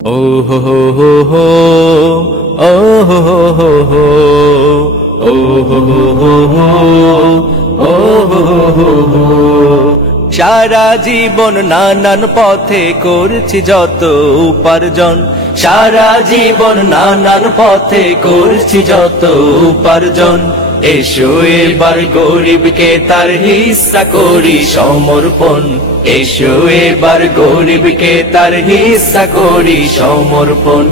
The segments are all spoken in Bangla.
Oh ho ho ho ho, oh ho ho ho ho, oh ho ho ho ho, oh ho ho ho ho। সারা জীবন নানান পথে করছি যত উপার্জন, সারা জীবন নানান পথে করছি যত উপার্জন। এসো এবার গরিবকে তার হিস্সা করি সমর্পণ, এসো এবার গরিবকে তার হিস্সা করি সমর্পণ।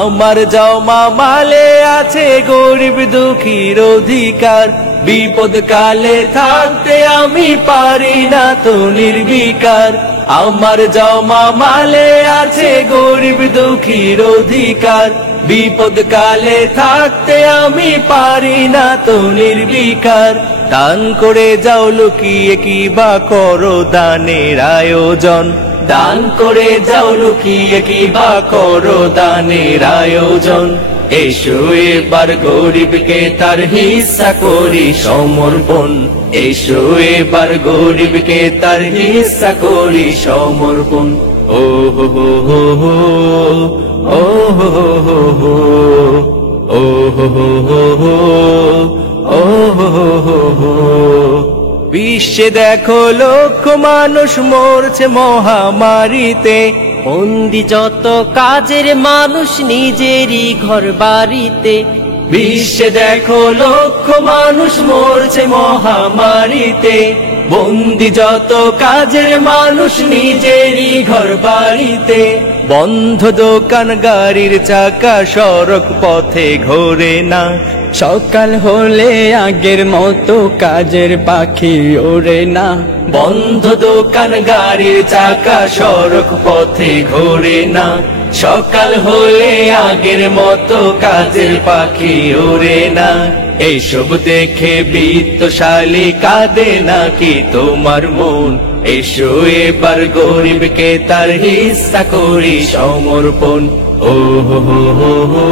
আমার জমা মালে আছে গরিব দুঃখীর অধিকার, বিপদ কালে থাকতে আমি পারি না তো নির্বিকার। আমার জমা মালে আছে গরিব দুঃখীর অধিকার, বিপদ কালে থাকতে আমি পারি না তো নির্বিকার। দান করে যাও লুকিয়ে কি বা করো দানের আয়োজন, দান করে যাও লুকিয়ে কি বা করো দানের আয়োজন। এসো এবার গরিবকে তার হিস্সা করি সমর্পণ, এসো এবার গরিবকে তার হিস্সা করি সমর্পণ। ও হো হো হো হো, ও হো হো হো হো, ও হো হো হো হো, ও হো হো হো হো। বিশ্বে দেখো লক্ষ মানুষ মরছে মহামারীতে, বন্দি যত কাজের মানুষ নিজেরই ঘর বাড়িতে। বিশ্বে দেখো লক্ষ মানুষ মরছে মহামারীতে, বন্দি যত কাজের মানুষ নিজেরই ঘর বাড়িতে। বন্ধ দোকান গাড়ির চাকা সড়ক পথে ঘোরে না, সকাল হলে আগের মতো কাজের পাখি ওড়ে না। বন্ধ দোকান গাড়ির চাকা সড়ক পথে ঘোরে না, সকাল হলে আগের মতো কাজের পাখি ওড়ে না। এইসব দেখে বিত্তশালী কাঁদে নাকি তোমার মন, এসো এবার গরিবকে তার হিস্সা করি সমর্পণ। ও হো হো হো হো,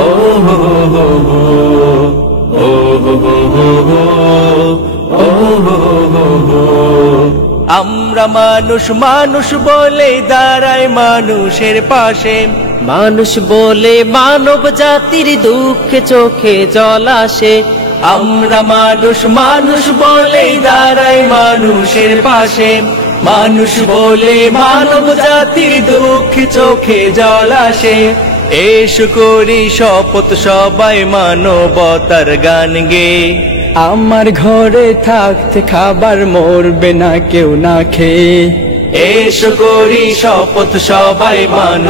ও হো হো হো, ও হো হো হো হো, ও হো হো হো। আমরা মানুষ মানুষ বলে দাঁড়াই মানুষের পাশে, মানুষ বলে মানব জাতির দুঃখে চোখে জল আসে। আমরা মানুষ মানুষ বলে দাঁড়াই মানুষের পাশে, মানুষ বলে মানব জাতির দুঃখে চোখে জল আসে। এসো করি শপথ সবাই মানবতার গান গে, আমার ঘরে থাকতে খাবার মরবে না কেউ না খেয়ে। এসো করি শপথ সবাই মানব